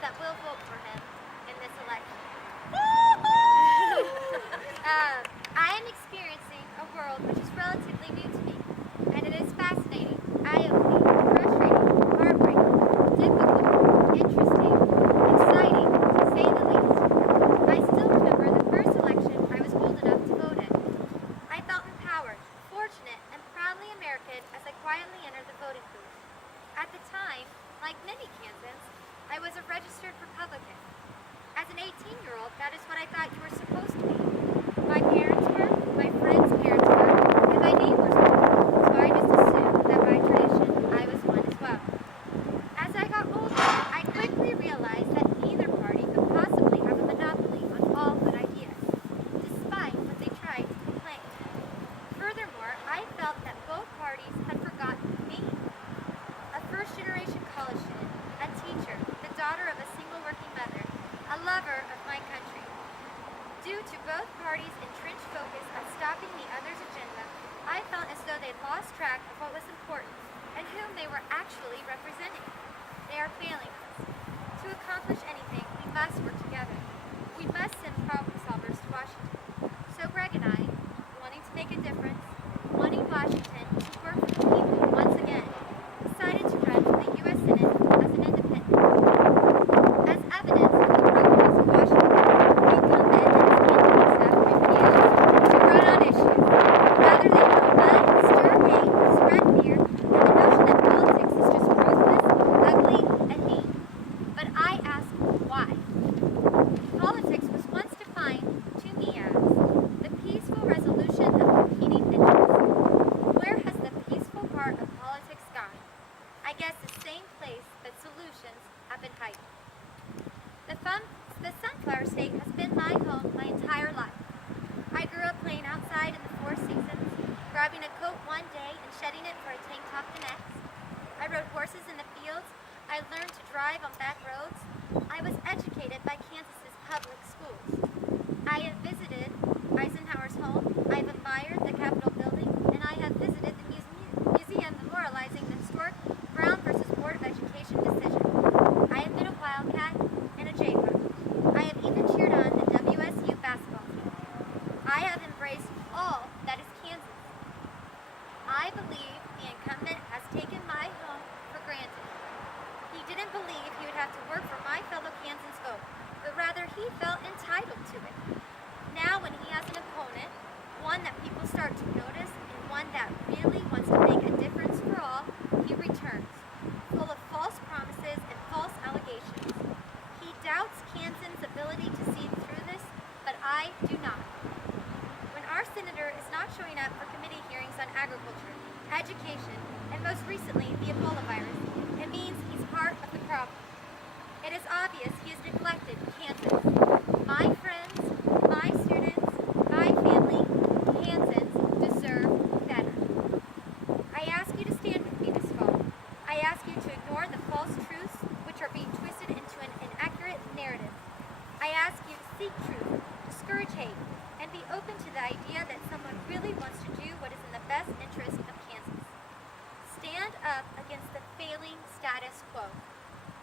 that will vote for him in this election. I am experiencing a world which is relatively new to me, and it is fascinating, eye-opening, frustrating, heartbreaking, difficult, interesting, exciting, to say the least. I still remember the first election I was old enough to vote in. I felt empowered, fortunate, and proudly American as I quietly entered the voting booth. At the time, like many Kansans, I was a registered Republican. As an 18-year-old, that is what I thought you were supposed to be. My parents were, my friends' parents were, and my neighbors were. So I just assumed that by tradition, I was one as well. As I got older, I quickly realized that neither party could possibly have a monopoly on all good ideas, despite what they tried to proclaim. Furthermore, I felt that both parties had forgotten me. A first-generation college student, a teacher, the daughter of a single working mother, a lover of my country. Due to both parties' entrenched focus on stopping the other's agenda, I felt as though they'd lost track of what was important and whom they were actually representing. They are failing us. To accomplish anything, we must work together. We must send problem solvers to Washington. So Greg and I, wanting to make a difference, wanting Washington to work for the people once again, decided to run for the U.S. Senate as an independent. As evidence of the brokenness of Washington, the incumbent and his campaign staff refused to run on issues. Rather, they throw mud, stir hate, spread fear, and the notion that politics is just ruthless, ugly, and mean. But I ask why. Politics was once defined to me as the peaceful resolution of competing interests. Where has the peaceful part of politics gone? I guess the same place that solutions have been hiding. The Sunflower State has been my home my entire life. I grew up playing outside in the four seasons, grabbing a coat one day and shedding it for a tank top the next. I rode horses in the fields. I learned to drive on back roads. I was educated by Kansas's public schools. I have visited Eisenhower's home. I have admired the Capitol building, and I have visited the museum memorializing the historic Brown versus Board of Education decision. I have been a Wildcat and a Jayhawk. I have even cheered on the WSU basketball team. I have embraced all that is Kansas. I believe the incumbent has taken my home for granted. He didn't believe he would have to work for my fellow Kansans vote, but rather he felt entitled to it. Now when he has an opponent, one that people start to notice and one that really wants to make a difference for all, he returns, full of false promises and false allegations. He doubts Kansans' ability to see through this, but I do not. When our senator is not showing up for committee hearings on agriculture, education, and most recently the Ebola virus, it means he's part of the problem. It is obvious he has neglected Kansas. My friends, my students, my family, Kansans deserve better. I ask you to stand with me this fall. I ask you to ignore the false truths which are being twisted into an inaccurate narrative. I ask you to seek truth, discourage hate, and be open to the idea that someone really wants to do what is in the best interest of Kansas. Stand up against the failing status quo.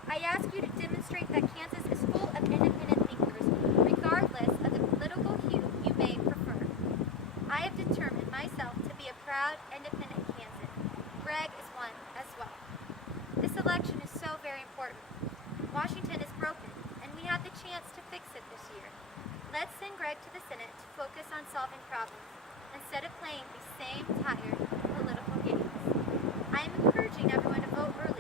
I ask you to demonstrate that Kansas is full of independent thinkers, regardless of the political hue you may prefer. I have determined myself to be a proud, independent Kansan. Greg is one as well. This election is so very important. Washington is broken, and we have the chance to fix it this year. Let's send Greg to the Senate to focus on solving problems, instead of playing these same tired political games. I am encouraging everyone to vote early